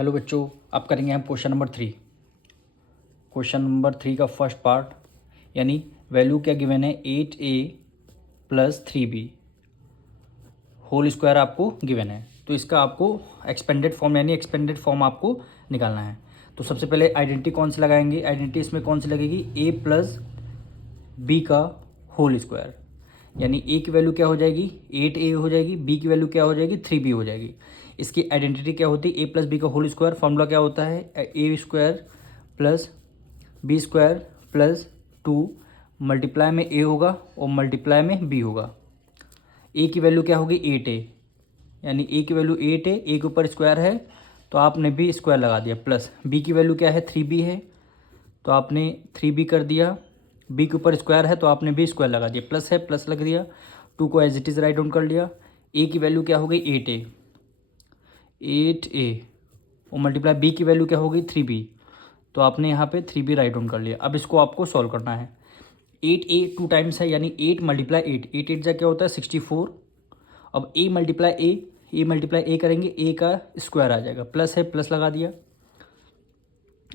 Hello बच्चों, आप करेंगे हम क्वेश्चन नंबर 3। क्वेश्चन नंबर 3 का फर्स्ट पार्ट, यानी वैल्यू क्या गिवन है 8a plus 3b whole square आपको गिवन है। तो इसका आपको एक्सपेंडेड फॉर्म यानी एक्सपेंडेड फॉर्म आपको निकालना है। तो सबसे पहले आइडेंटिटी कौन सी लगाएंगे? आइडेंटिटी इसमें कौन सी लगेगी? a प्लस बी का होल स्क्वायर, यानी a की वैल्यू क्या हो जाएगी? 8a हो जाएगी। b की वैल्यू क्या हो जाएगी? 3b हो जाएगी। इसकी आइडेंटिटी क्या होती है? a प्लस बी का होल स्क्वायर। फॉर्मूला क्या होता है? a square plus B square plus 2 multiply में a होगा और मल्टीप्लाई में b होगा। a की वैल्यू क्या होगी? 8a, यानी a की वैल्यू 8 है। a के ऊपर स्क्वायर है तो आपने b स्क्वायर लगा दिया, प्लस b की वैल्यू क्या है? 3b है तो आपने 3b कर दिया। b के ऊपर स्क्वायर है तो आपने b स्क्वायर लगा दिया, प्लस है प्लस लग दिया। 2 को as it is write down कर लिया। a की वैल्यू क्या हो गई? 8a और मल्टीप्लाई b की वैल्यू क्या हो गई? 3b, तो आपने यहाँ पे 3b राइट डाउन कर लिया। अब इसको आपको सॉल्व करना है। 8a 2 टाइम्स है, यानी 8 मल्टीप्लाई 8 8 जा क्या होता है? 64। अब a मल्टीप्लाई a करेंगे, a का स्क्वायर आ जाएगा, प्लस है प्लस लगा दिया।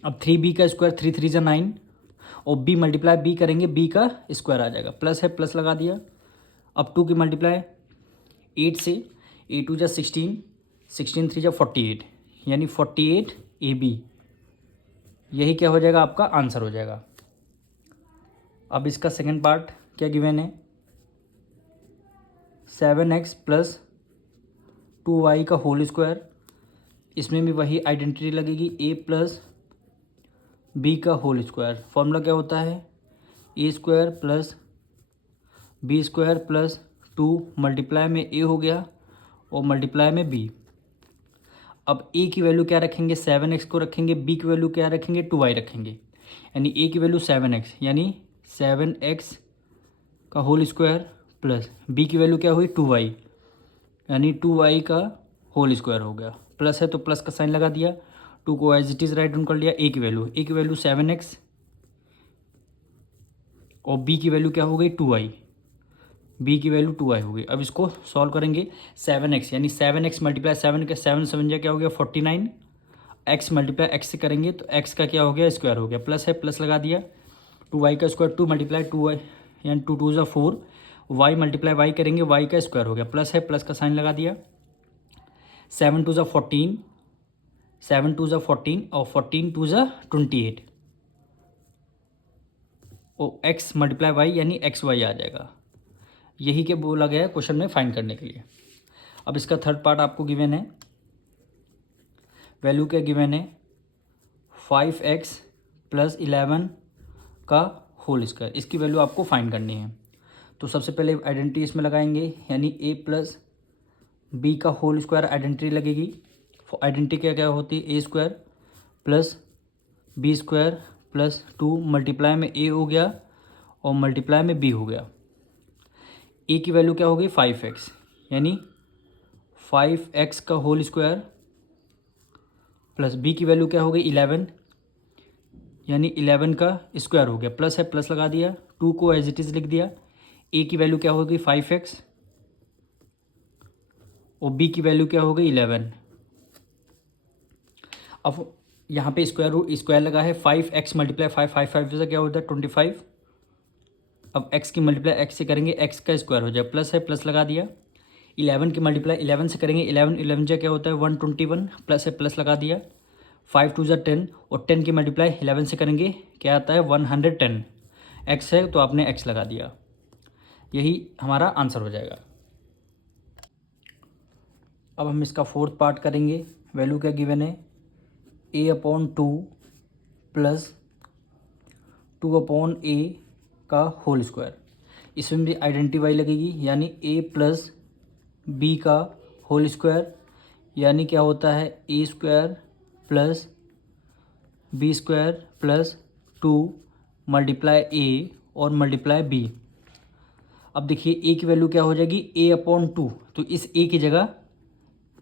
अब 3b का स्क्वायर 3 3 जा 9 और b मल्टीप्लाई b करेंगे, b का स्क्वायर आ जाएगा, प्लस है प्लस लगा दिया। अब 2 की मल्टीप्लाई 8 से, 8 2 जा 16 16 3 जा 48, यानी 48ab, यही क्या हो जाएगा? आपका आंसर हो जाएगा। अब इसका सेकंड पार्ट क्या गिवन है? 7x प्लस 2y का होल स्क्वायर। इसमें भी वही आइडेंटिटी लगेगी, a प्लस बी का होल स्क्वायर। फॉर्मूला क्या होता है? a square plus B square plus 2 multiply में a हो गया और मल्टीप्लाई में b। अब a की वैल्यू क्या रखेंगे? 7x को रखेंगे। b की वैल्यू क्या रखेंगे? 2y रखेंगे, यानी a की वैल्यू 7x, यानी 7x का होल स्क्वायर प्लस b की वैल्यू क्या हुई? 2y, यानी 2y का होल स्क्वायर हो गया, प्लस है तो प्लस का साइन लगा दिया। 2 को as it is write down कर लिया। a की वैल्यू 7x और b की वैल्यू क्या हो गई? 2y, b की वैल्यू 2y हो गई। अब इसको सॉल्व करेंगे। 7x यानी 7x मल्टीप्लाई 7 का 7 7 जा क्या हो गया? 49। x मल्टीप्लाई x से करेंगे तो x का क्या हो गया? स्क्वायर हो गया, प्लस है प्लस लगा दिया। 2y का स्क्वायर 2 मल्टीप्लाई 2y, यानी 2 2 जा 4। y मल्टीप्लाई y करेंगे, y का स्क्वायर हो गया, प्लस है प्लस का साइन लगा दिया। 7 2 जा 14, 7 2 जा 14 और 14 2 जा 28 और x मल्टीप्लाई y यानी एक्स वाई आ जाएगा। यही के बोला गया है क्वेश्चन में फाइंड करने के लिए। अब इसका थर्ड पार्ट आपको गिवन है। वैल्यू क्या गिवन है? 5x प्लस 11 का होल स्क्वायर। इसकी वैल्यू आपको फाइंड करनी है। तो सबसे पहले आइडेंटिटी इसमें लगाएंगे, यानी a प्लस बी का होल स्क्वायर आइडेंटिटी लगेगी। आइडेंटिटी क्या क्या होती है? a square plus B square plus 2 multiply में a हो गया और मल्टीप्लाई में b हो गया। a की वैल्यू क्या हो गई? 5x, यानी 5x का होल स्क्वायर प्लस b की वैल्यू क्या हो गई? 11, यानी 11 का स्क्वायर हो गया, प्लस है प्लस लगा दिया। 2 को एज इट इज़ लिख दिया। a की वैल्यू क्या हो गई? 5x और b की वैल्यू क्या हो गई? 11। अब यहाँ पे स्क्वायर लगा है। 5x मल्टीप्लाई 5 5 5 से क्या होता है? 25। अब x की मल्टीप्लाई x से करेंगे, x का स्क्वायर हो जाए, प्लस है प्लस लगा दिया। 11 की मल्टीप्लाई 11 से करेंगे, 11 11 जा क्या होता है? 121, प्लस है प्लस लगा दिया। 5 2 जा 10 और 10 की मल्टीप्लाई 11 से करेंगे, क्या आता है? 110। x है तो आपने x लगा दिया, यही हमारा आंसर हो जाएगा। अब हम इसका फोर्थ पार्ट करेंगे। वैल्यू क्या गिवन है? a/2 प्लस 2/a का होल स्क्वायर। इसमें भी आइडेंटिटी वाई लगेगी, यानी a प्लस बी का होल स्क्वायर, यानी क्या होता है? a square plus B square plus 2 multiply a और मल्टीप्लाई b। अब देखिए a की वैल्यू क्या हो जाएगी? a/2, तो इस a की जगह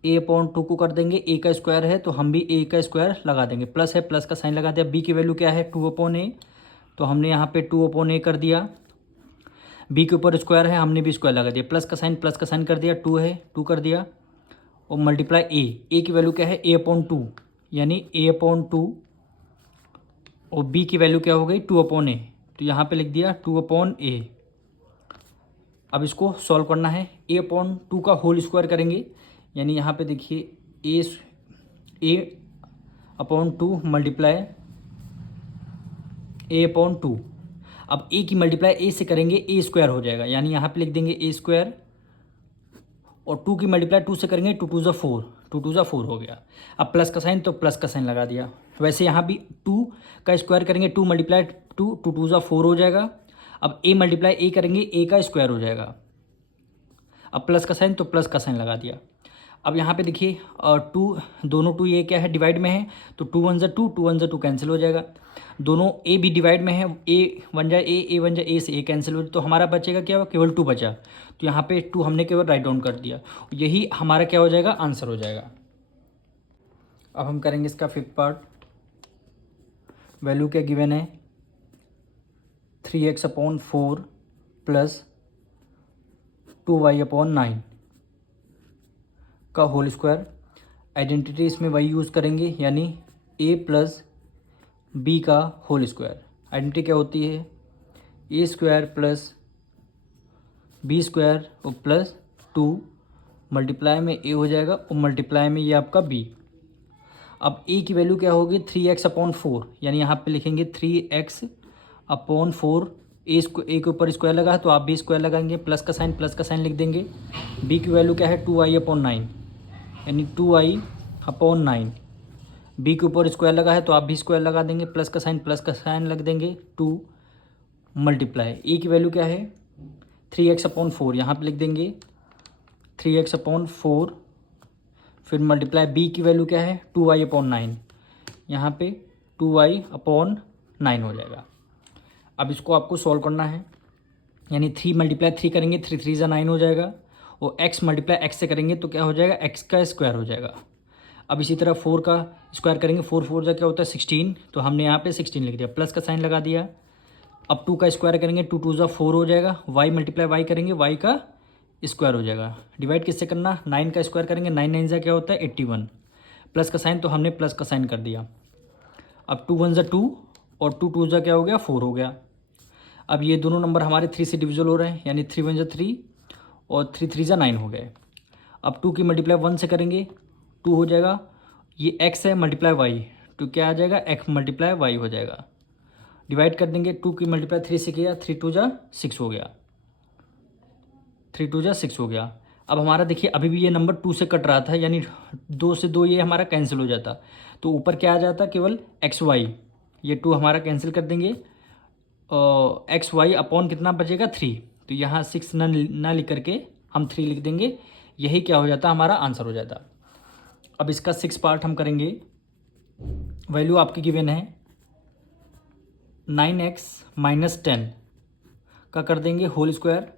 a/2 को कर देंगे। a का स्क्वायर है तो हम भी a का स्क्वायर लगा देंगे, प्लस है प्लस का साइन लगा दिया। b की वैल्यू क्या है? 2/a, तो हमने यहाँ पे 2/a कर दिया। b के ऊपर स्क्वायर है, हमने भी स्क्वायर लगा दिया, प्लस का साइन कर दिया। 2 है 2 कर दिया और मल्टीप्लाई a की वैल्यू क्या है? a/2, यानी a/2 और b की वैल्यू क्या हो गई 2/a, तो यहाँ पे लिख दिया 2/a। अब इसको सॉल्व करना है, a/2 का होल स्क्वायर करेंगे, यानी यहाँ पे देखिए a/2 मल्टीप्लाई a/2। अब a की मल्टीप्लाई a से करेंगे a स्क्वायर हो जाएगा, यानी यहाँ पे लिख देंगे a स्क्वायर, और 2 की मल्टीप्लाई 2 से करेंगे 2 2 4, 2 2 4 हो गया। अब प्लस का साइन, तो प्लस का साइन लगा दिया। वैसे यहाँ भी 2 का स्क्वायर करेंगे, 2 मल्टीप्लाई 2, 2 2 4 हो जाएगा। अब a मल्टीप्लाई a करेंगे, a का स्क्वायर हो जाएगा। अब प्लस का साइन, तो प्लस का साइन लगा दिया। अब यहाँ पे देखिए 2, दोनों 2 ये क्या है डिवाइड में है, तो 2 1 2, 2 1 2 कैंसिल हो जाएगा। दोनों a भी डिवाइड में है, a 1 a 1 a से a कैंसिल हो, तो हमारा बचेगा क्या, केवल 2 बचा। तो यहाँ पे 2 हमने केवल राइट डाउन कर दिया, यही हमारा क्या हो जाएगा, आंसर हो जाएगा। अब हम करेंगे इसका फिफ्थ पार्ट। वैल्यू क्या गिवन है 3x/4 प्लस 2y/9 का होल स्क्वायर। आइडेंटिटी इसमें वही यूज़ करेंगे, यानी a प्लस b का होल स्क्वायर। आइडेंटिटी क्या होती है, a square plus b square और प्लस 2 मल्टीप्लाई में a हो जाएगा और मल्टीप्लाई में ये आपका b। अब a की वैल्यू क्या होगी 3x/4, यानी यहाँ पे लिखेंगे 3x/4। a के ऊपर स्क्वायर लगा है तो आप भी स्क्वायर लगाएंगे, प्लस का साइन लिख देंगे। b की वैल्यू क्या है 2i/9, यानी 2i/9। b के ऊपर स्क्वायर लगा है तो आप भी स्क्वायर लगा देंगे, प्लस का साइन लग देंगे। 2 मल्टीप्लाई a की वैल्यू क्या है 3x/4, यहाँ पे लिख देंगे 3x/4, फिर मल्टीप्लाई b की वैल्यू क्या है 2i/9, यहाँ पे 2i/9 हो जाएगा। अब इसको आपको सॉल्व करना है, यानी 3 मल्टीप्लाई 3 करेंगे, 3 3 ज़ा 9 हो जाएगा, और x मल्टीप्लाई x से करेंगे तो क्या हो जाएगा, x का स्क्वायर हो जाएगा। अब इसी तरह 4 का स्क्वायर करेंगे, 4 4 जा क्या होता है 16, तो हमने यहाँ पे 16 लिख दिया, प्लस का साइन लगा दिया। अब 2 का स्क्वायर करेंगे, 2 2 ज़ा 4 हो जाएगा, y मल्टीप्लाई y करेंगे, y का स्क्वायर हो जाएगा। डिवाइड किससे करना, 9 का स्क्वायर करेंगे, 9 9 ज़ा क्या होता है 81, प्लस का साइन, तो हमने प्लस का साइन कर दिया। अब 2 1 ज़ा 2 और 2 2 ज़ा क्या हो गया 4 हो गया। अब ये दोनों नंबर हमारे 3 से डिविजल हो रहे हैं, यानी 3 1 ज़ा 3 और 3 3 ज़ा 9 हो गए। अब 2 की मल्टीप्लाई 1 से करेंगे, 2 हो जाएगा, ये x है मल्टीप्लाई y, तो क्या आ जाएगा x मल्टीप्लाई y हो जाएगा। डिवाइड कर देंगे, 2 की मल्टीप्लाई 3 से किया, 3 2 ज़ा 6 हो गया, 3 2 ज़ा 6 हो गया। अब हमारा देखिए अभी भी ये नंबर 2 से कट रहा था, यानी 2 से 2 ये हमारा कैंसिल हो जाता, तो ऊपर क्या आ जाता केवल xy, ये 2 हमारा कैंसिल कर देंगे, xy/, कितना बचेगा 3, तो यहाँ 6 ना लिख करके हम 3 लिख देंगे, यही क्या हो जाता हमारा आंसर हो जाता। अब इसका 6 पार्ट हम करेंगे। वैल्यू आपकी गिवन है 9x-10 का कर देंगे होल स्क्वायर,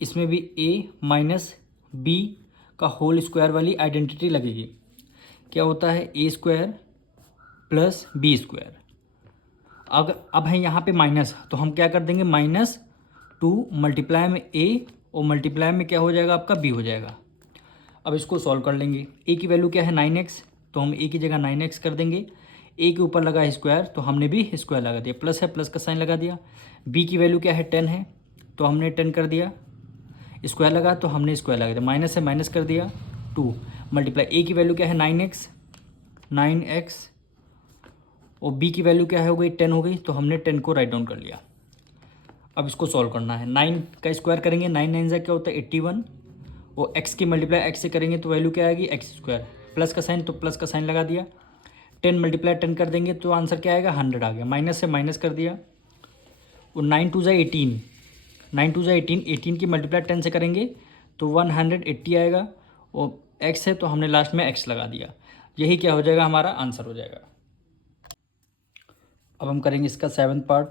इसमें भी a माइनस b का होल स्क्वायर वाली आइडेंटिटी लगेगी। क्या होता है a square plus b square. अगर अब है यहाँ पे माइनस, तो हम क्या कर देंगे -2 मल्टीप्लाई में a और मल्टीप्लाई में क्या हो जाएगा आपका b हो जाएगा। अब इसको सॉल्व कर लेंगे। a की वैल्यू क्या है 9x, तो हम a की जगह 9x कर देंगे। a के ऊपर लगा है स्क्वायर, तो हमने भी स्क्वायर लगा दिया, प्लस है प्लस का साइन लगा दिया। b की वैल्यू क्या है 10 है, तो हमने 10 कर दिया, स्क्वायर लगा तो हमने स्क्वायर लगा दिया, माइनस है माइनस कर दिया। 2 मल्टीप्लाई a की वैल्यू क्या है 9x, और b की वैल्यू क्या है हो गई 10 हो गई, तो हमने 10 को राइट डाउन कर लिया। अब इसको सॉल्व करना है, 9 का स्क्वायर करेंगे, 9 9 क्या होता है 81, और x की मल्टीप्लाई x से करेंगे तो वैल्यू क्या आएगी x स्क्वायर, प्लस का साइन, तो प्लस का साइन लगा दिया। 10 मल्टीप्लाई 10 कर देंगे तो आंसर क्या आएगा 100 आ गया, माइनस से माइनस कर दिया। और 9 2 18, 9 2 18, 18 की मल्टीप्लाई 10 से करेंगे तो 180 आएगा, और x है तो हमने लास्ट में x लगा दिया, यही क्या हो जाएगा हमारा आंसर हो जाएगा। अब हम करेंगे इसका 7th पार्ट।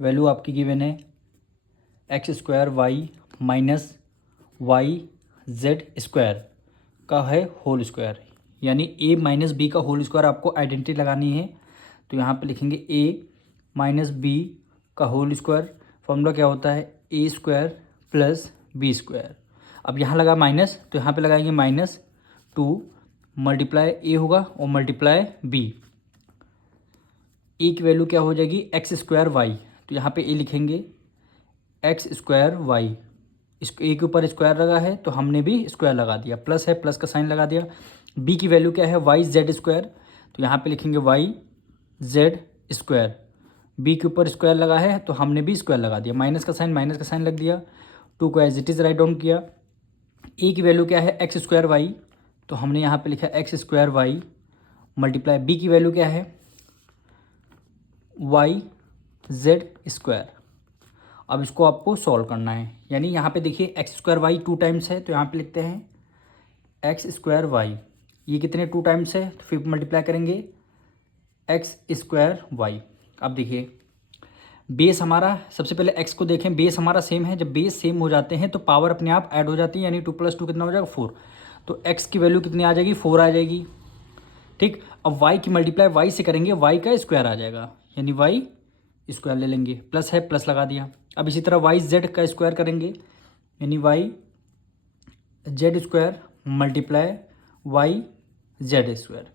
वैल्यू आपकी गिवन है x² y minus y z square का है होल स्क्वायर, यानी a माइनस बी का होल स्क्वायर आपको आइडेंटिटी लगानी है। तो यहाँ पे लिखेंगे a माइनस बी का होल स्क्वायर, फॉर्मूला क्या होता है a² प्लस b स्क्वायर। अब यहाँ लगा माइनस, तो यहाँ पे लगाएंगे -2 मल्टीप्लाई ए होगा और मल्टीप्लाई बी। ए की वैल्यू क्या हो जाएगी एक्स स्क्वायर वाई, तो यहाँ पे ए लिखेंगे एक्स स्क्वायर वाई। इसको ए के ऊपर स्क्वायर लगा है तो हमने भी स्क्वायर लगा दिया, प्लस है प्लस का साइन लगा दिया। बी की वैल्यू क्या है वाई जेड स्क्वायर, तो यहाँ पे लिखेंगे वाई जेड स्क्वायर। बी के ऊपर स्क्वायर लगा है तो हमने भी स्क्वायर लगा दिया, माइनस का साइन लग दिया, टू को as it is write down किया। ए की वैल्यू क्या है एक्स स्क्वायर वाई, तो हमने यहाँ पे लिखा x square y multiply b की वैल्यू क्या है वाई जेड स्क्वायर। अब इसको आपको सॉल्व करना है, यानी यहाँ पे देखिए एक्स स्क्वायर वाई 2 टाइम्स है तो यहाँ पे लिखते हैं एक्स स्क्वायर वाई, ये कितने 2 टाइम्स है तो फिर मल्टीप्लाई करेंगे एक्स स्क्वायर वाई। अब देखिए बेस हमारा, सबसे पहले एक्स को देखें, बेस हमारा सेम है, जब बेस सेम हो जाते हैं तो पावर अपने आप ऐड हो जाती है, यानी 2 + 2 कितना हो जाएगा 4, तो एक्स की वैल्यू कितनी आ जाएगी 4 आ जाएगी। ठीक, अब वाई की मल्टीप्लाई वाई से करेंगे वाई का स्क्वायर आ जाएगा, यानी वाई स्क्वायर ले लेंगे, प्लस है प्लस लगा दिया। अब इसी तरह वाई जेड का स्क्वायर करेंगे, यानी y z square multiply y z square.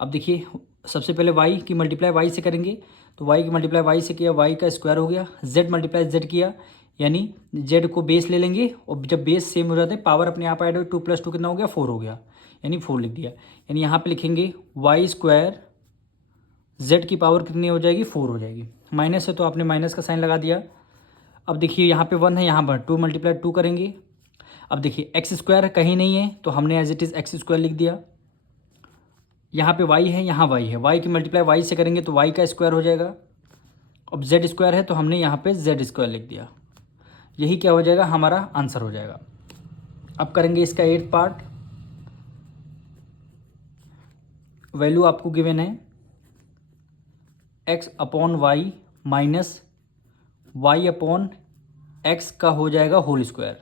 अब देखिए सबसे पहले वाई की मल्टीप्लाई वाई से करेंगे, तो वाई की मल्टीप्लाई वाई से किया वाई का स्क्वायर हो गया, जेड मल्टीप्लाई जेड किया, यानी जेड को बेस ले लेंगे और जब बेस सेम हो जाते हैं पावर अपने आप ऐड हो, 2 + 2 कितना हो गया 4 हो गया, यानी 4 लिख दिया। यानी यहाँ पे लिखेंगे वाई स्क्वायर जेड की पावर कितनी हो जाएगी 4 हो जाएगी, माइनस है तो आपने माइनस का साइन लगा दिया। अब देखिए यहाँ पे 1 है, यहाँ पर 2 × 2 करेंगे। अब देखिए एक्स स्क्वायर कहीं नहीं है तो हमने as it is x square लिख दिया, यहाँ पे वाई है यहाँ वाई है, वाई की मल्टीप्लाई वाई से करेंगे तो वाई का स्क्वायर हो जाएगा। अब जेड स्क्वायर है तो हमने यहाँ पे जेड स्क्वायर लिख दिया, यही क्या हो जाएगा हमारा आंसर हो जाएगा। अब करेंगे इसका 8th पार्ट। वैल्यू आपको गिवन है x upon y minus y upon x का हो जाएगा होल स्क्वायर,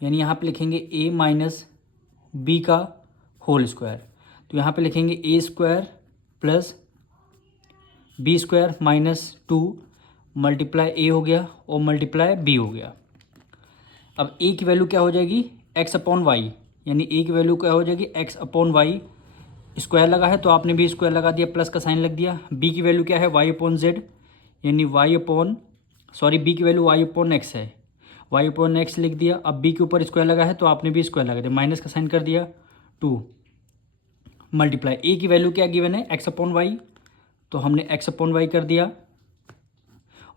यानी यहाँ पे लिखेंगे a माइनस बी का होल स्क्वायर, तो यहाँ पे लिखेंगे A square plus B square minus 2 multiply A हो गया और मल्टीप्लाई बी हो गया। अब ए की वैल्यू क्या हो जाएगी एक्स अपॉन वाई, यानी ए की वैल्यू क्या हो जाएगी एक्स अपॉन वाई, स्क्वायर लगा है तो आपने भी स्क्वायर लगा दिया, प्लस का साइन लग दिया। बी की वैल्यू क्या है वाई अपॉन जेड, यानी बी की वैल्यू वाई अपॉन एक्स है, वाई अपॉन एक्स लिख दिया। अब बी के ऊपर स्क्वायर लगा है तो आपने भी स्क्वायर लगा दिया, माइनस का साइन कर दिया, 2 मल्टीप्लाई ए की वैल्यू क्या गिवन है एक्स अपॉन वाई, तो हमने एक्स अपॉन वाई कर दिया,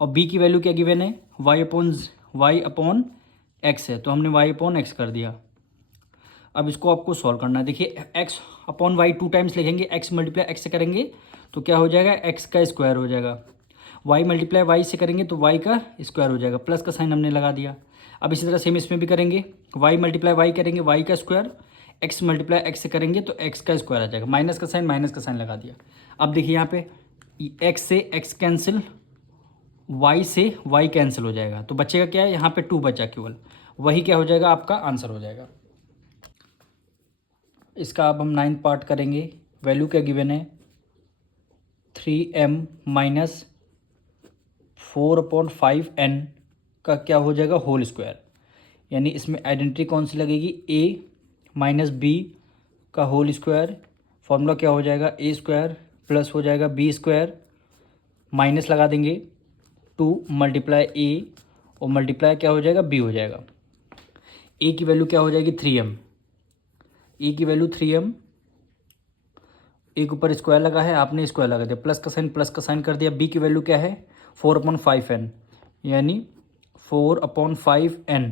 और बी की वैल्यू क्या गिवन है वाई अपॉन एक्स है तो हमने वाई अपॉन एक्स कर दिया। अब इसको आपको सॉल्व करना है, देखिए एक्स अपॉन वाई 2 टाइम्स लिखेंगे, एक्स मल्टीप्लाई एक्स से करेंगे तो क्या हो जाएगा एक्स का स्क्वायर हो जाएगा, वाई मल्टीप्लाई वाई से करेंगे तो वाई का स्क्वायर हो जाएगा, प्लस का साइन हमने लगा दिया। अब इसी तरह सेम इसमें भी करेंगे, वाई मल्टीप्लाई वाई करेंगे वाई का स्क्वायर, एक्स मल्टीप्लाई एक्स से करेंगे तो एक्स का स्क्वायर आ जाएगा, माइनस का साइन लगा दिया। अब देखिए यहाँ पे एक्स से एक्स कैंसिल, वाई से वाई कैंसिल हो जाएगा, तो बचेगा क्या है यहाँ पे 2 बचा केवल, वही क्या हो जाएगा आपका आंसर हो जाएगा। इसका अब हम 9th पार्ट करेंगे। वैल्यू क्या गिवन है 3m माइनस 4/5n का क्या हो जाएगा होल स्क्वायर, यानी इसमें आइडेंटिटी कौन सी लगेगी a माइनस बी का होल स्क्वायर, फॉर्मूला क्या हो जाएगा a स्क्वायर प्लस हो जाएगा b स्क्वायर, माइनस लगा देंगे 2 मल्टीप्लाई a और मल्टीप्लाई क्या हो जाएगा b हो जाएगा। a की वैल्यू क्या हो जाएगी 3m, ए की वैल्यू 3m, एक ऊपर स्क्वायर लगा है आपने स्क्वायर लगा दिया, प्लस का साइन कर दिया। बी की वैल्यू क्या है 4/5n, यानी 4/5n,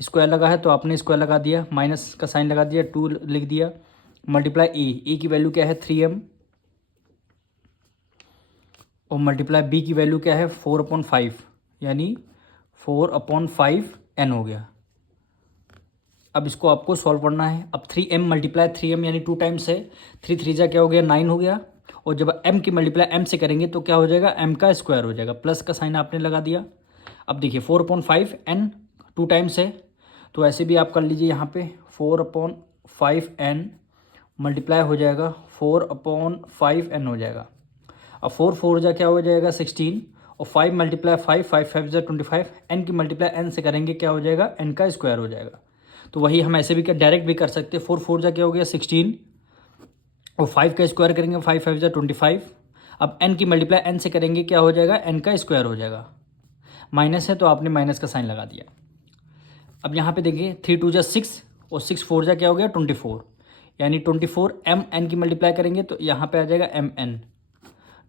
स्क्वायर लगा है तो आपने स्क्वायर लगा दिया, माइनस का साइन लगा दिया, 2 लिख दिया, मल्टीप्लाई ए की वैल्यू क्या है 3m और मल्टीप्लाई बी की वैल्यू क्या है 4/5, यानी 4/5n हो गया। अब इसको आपको सॉल्व करना है। अब 3m मल्टीप्लाई 3m यानी 2 टाइम्स है, 3 3 जा क्या हो गया 9 हो गया, और जब m की मल्टीप्लाई m से करेंगे तो क्या हो जाएगा m का स्क्वायर हो जाएगा, प्लस का साइन आपने लगा दिया। अब देखिए 4/5n 2 टाइम्स है तो ऐसे भी आप कर लीजिए, यहाँ पे 4/5n मल्टीप्लाई हो जाएगा 4/5n हो जाएगा। अब 4 4 जा क्या हो जाएगा 16, और 5 मल्टीप्लाई 5 5 5 जा 25, n की मल्टीप्लाई n से करेंगे क्या हो जाएगा n का स्क्वायर हो जाएगा। तो वही हम ऐसे भी डायरेक्ट भी कर सकते हैं। 4 4 जा क्या हो गया 16 और 5 का स्क्वायर करेंगे 5 5 जा 25। अब n की मल्टीप्लाई n से करेंगे क्या हो जाएगा, n का स्क्वायर हो जाएगा। माइनस है तो आपने माइनस का साइन लगा दिया। अब यहाँ पे देखिए 3 2 जा 6 और 6 4 जा क्या हो गया 24, यानी 24 m n की मल्टीप्लाई करेंगे तो यहाँ पे आ जाएगा m n,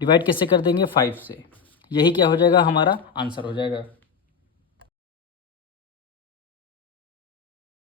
डिवाइड किससे कर देंगे 5 से। यही क्या हो जाएगा हमारा आंसर हो जाएगा।